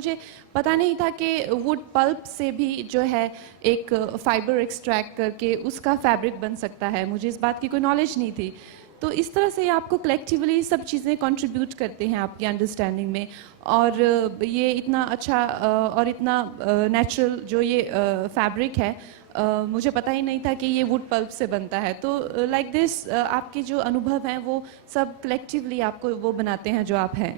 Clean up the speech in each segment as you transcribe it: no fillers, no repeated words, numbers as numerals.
मुझे पता नहीं था कि वुड पल्प से भी जो है एक फाइबर एक्सट्रैक्ट करके उसका फैब्रिक बन सकता है। मुझे इस बात की कोई नॉलेज नहीं थी। तो इस तरह से आपको कलेक्टिवली सब चीज़ें कंट्रीब्यूट करते हैं आपकी अंडरस्टैंडिंग में। और ये इतना अच्छा और इतना नेचुरल जो ये फैब्रिक है, मुझे पता ही नहीं था कि ये वुड पल्प से बनता है। तो लाइक दिस आपके जो अनुभव हैं वो सब कलेक्टिवली आपको वो बनाते हैं जो आप हैं।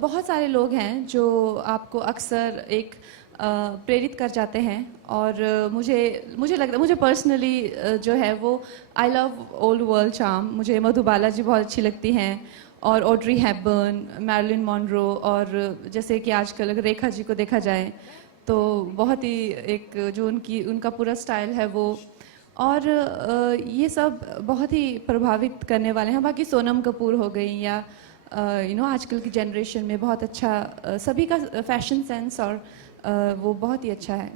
बहुत सारे लोग हैं जो आपको अक्सर एक प्रेरित कर जाते हैं। और मुझे मुझे लगता है, मुझे पर्सनली जो है वो I love old world charm. मुझे मधुबाला जी बहुत अच्छी लगती हैं, और ऑड्री हेपबर्न, मैरिलिन मॉनरो, और जैसे कि आजकल अगर रेखा जी को देखा जाए तो बहुत ही एक जो उनका पूरा स्टाइल है वो। और ये सब बहुत ही प्रभावित करने वाले हैं। बाकी सोनम कपूर हो गई, या आजकल की जनरेशन में बहुत अच्छा सभी का फैशन सेंस और वो बहुत ही अच्छा है।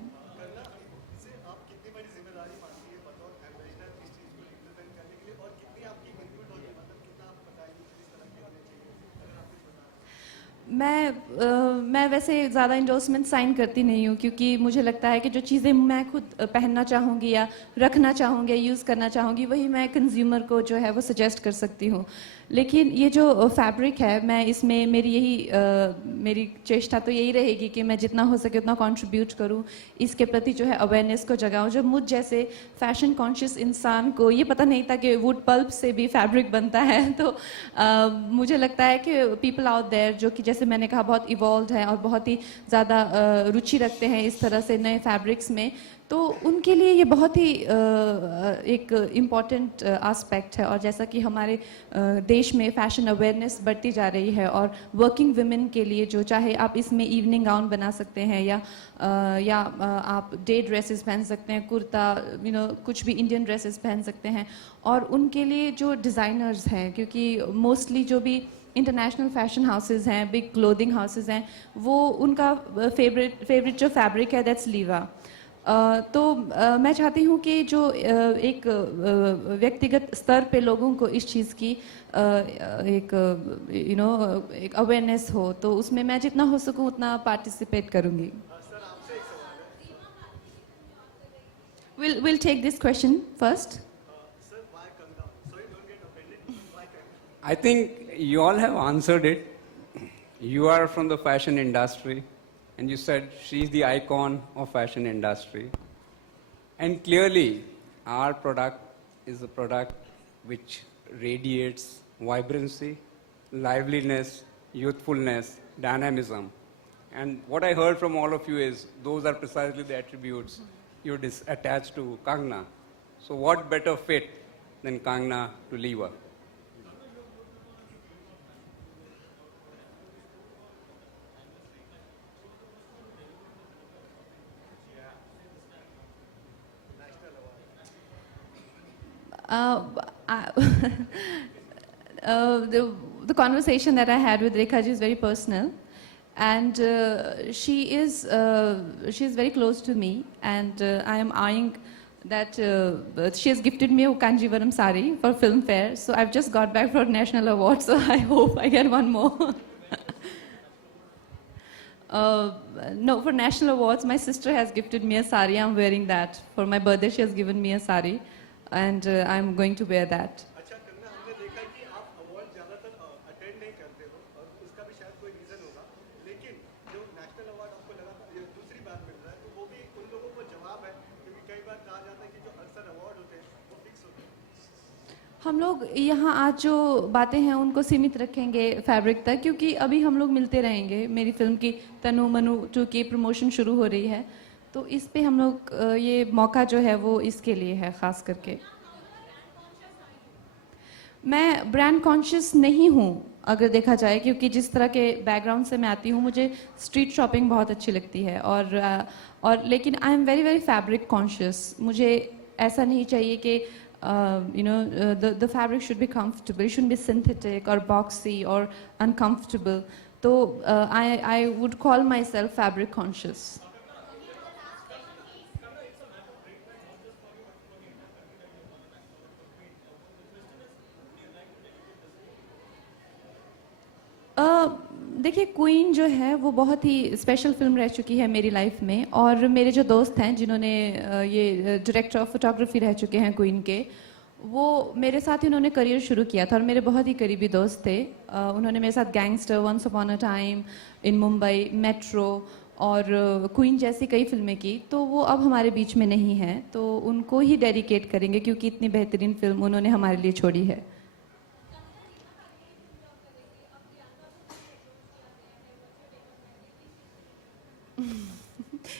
मैं वैसे ज़्यादा इंडोर्समेंट साइन करती नहीं हूँ, क्योंकि मुझे लगता है कि जो चीज़ें मैं खुद पहनना चाहूँगी या रखना चाहूँगी या यूज़ करना चाहूँगी वही मैं कंज्यूमर को जो है वो सजेस्ट कर सकती हूँ। लेकिन ये जो फैब्रिक है, मैं इसमें मेरी चेष्टा तो यही रहेगी कि मैं जितना हो सके उतना कंट्रीब्यूट करूँ, इसके प्रति जो है अवेयरनेस को जगाऊँ। जब मुझ जैसे फैशन कॉन्शियस इंसान को ये पता नहीं था कि वुड पल्प से भी फैब्रिक बनता है, तो मुझे लगता है कि पीपल आउट देयर जो कि जैसे मैंने कहा बहुत इवॉल्व है और बहुत ही ज़्यादा रुचि रखते हैं इस तरह से नए फैब्रिक्स में, तो उनके लिए ये बहुत ही एक इम्पॉर्टेंट एस्पेक्ट है। और जैसा कि हमारे देश में फैशन अवेयरनेस बढ़ती जा रही है, और वर्किंग वुमेन के लिए जो चाहे आप इसमें इवनिंग गाउन बना सकते हैं, या आप डे ड्रेसेस पहन सकते हैं, कुर्ता, कुछ भी इंडियन ड्रेसेस पहन सकते हैं। और उनके लिए जो डिज़ाइनर्स हैं, क्योंकि मोस्टली जो भी इंटरनेशनल फैशन हाउसेज हैं, बिग क्लोथिंग हाउसेज हैं, वो उनका फेवरेट जो फैब्रिक है दैट्स लीवा। तो मैं चाहती हूँ कि जो एक व्यक्तिगत स्तर पे लोगों को इस चीज़ की एक अवेयरनेस हो, तो उसमें मैं जितना हो सकूँ उतना पार्टिसिपेट करूँगी। We'll take this question first. I think you all have answered it. You are from the fashion industry, and you said she's the icon of fashion industry. And clearly, our product is a product which radiates vibrancy, liveliness, youthfulness, dynamism. And what I heard from all of you is those are precisely the attributes you attach to Kangna. So what better fit than Kangna to Liva? The conversation that I had with Rekha ji is very personal, and she's very close to me, and I am eyeing that she has gifted me a Kanjivaram sari for Filmfare. So I've just got back for National Award, so I hope I get one more. No, for National Awards, my sister has gifted me a sari. I'm wearing that. For my birthday, she has given me a sari, and I'm going to wear that. अच्छा कंगना, हमने देखा है कि आप award ज़्यादातर attend नहीं करते हो, और उसका भी शायद कोई रीज़न होगा, लेकिन जो नेशनल अवार्ड आपको लगातार ये दूसरी बार मिल रहा है, तो वो भी उन लोगों को जवाब है, क्योंकि कई बार कहा जाता है कि जो अक्सर अवार्ड होते हैं वो फिक्स होते हैं। हम लोग यहाँ आज जो बातें हैं उनको सीमित रखेंगे फैब्रिक तक, क्योंकि अभी हम लोग मिलते रहेंगे। मेरी फिल्म की तनु मनु 2 की प्रमोशन शुरू हो रही है, तो इस पे हम लोग ये मौका जो है वो इसके लिए है ख़ास करके। मैं ब्रांड कॉन्शियस नहीं हूँ अगर देखा जाए, क्योंकि जिस तरह के बैकग्राउंड से मैं आती हूँ, मुझे स्ट्रीट शॉपिंग बहुत अच्छी लगती है। और लेकिन I am very very fabric conscious. मुझे ऐसा नहीं चाहिए कि the fabric should be comfortable. It shouldn't be synthetic or boxy or uncomfortable. So I would call myself fabric conscious. देखिए क्वीन जो है वो बहुत ही स्पेशल फिल्म रह चुकी है मेरी लाइफ में, और मेरे जो दोस्त हैं जिन्होंने ये डायरेक्टर ऑफ फोटोग्राफी रह चुके हैं क्वीन के, वो मेरे साथ ही उन्होंने करियर शुरू किया था और मेरे बहुत ही करीबी दोस्त थे। उन्होंने मेरे साथ gangster, once upon a time in Mumbai, metro और क्वीन जैसी कई फिल्में की। तो वो अब हमारे बीच में नहीं है, तो उनको ही डेडिकेट करेंगे क्योंकि इतनी बेहतरीन फिल्म उन्होंने हमारे लिए छोड़ी है।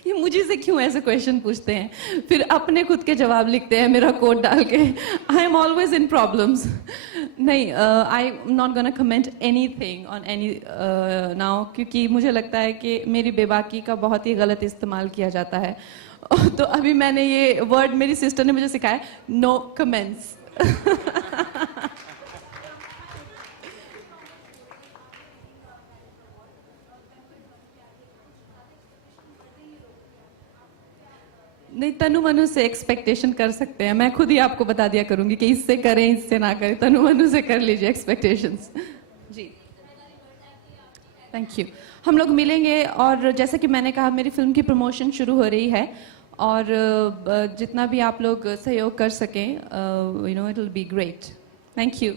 ये मुझे से क्यों ऐसे क्वेश्चन पूछते हैं, फिर अपने खुद के जवाब लिखते हैं मेरा कोड डाल के। I am always in problems. नहीं, I am not gonna comment anything on any now, क्योंकि मुझे लगता है कि मेरी बेबाकी का बहुत ही गलत इस्तेमाल किया जाता है। तो अभी मैंने ये वर्ड, मेरी सिस्टर ने मुझे सिखाया, नो कमेंट्स। नहीं, तनु मनु से एक्सपेक्टेशन कर सकते हैं, मैं खुद ही आपको बता दिया करूंगी कि इससे करें इससे ना करें, तनु मनु से कर लीजिए एक्सपेक्टेशंस। Ji, thank you. हम लोग मिलेंगे, और जैसा कि मैंने कहा मेरी फिल्म की प्रमोशन शुरू हो रही है, और जितना भी आप लोग सहयोग कर सकें, you know, it will be great. Thank you.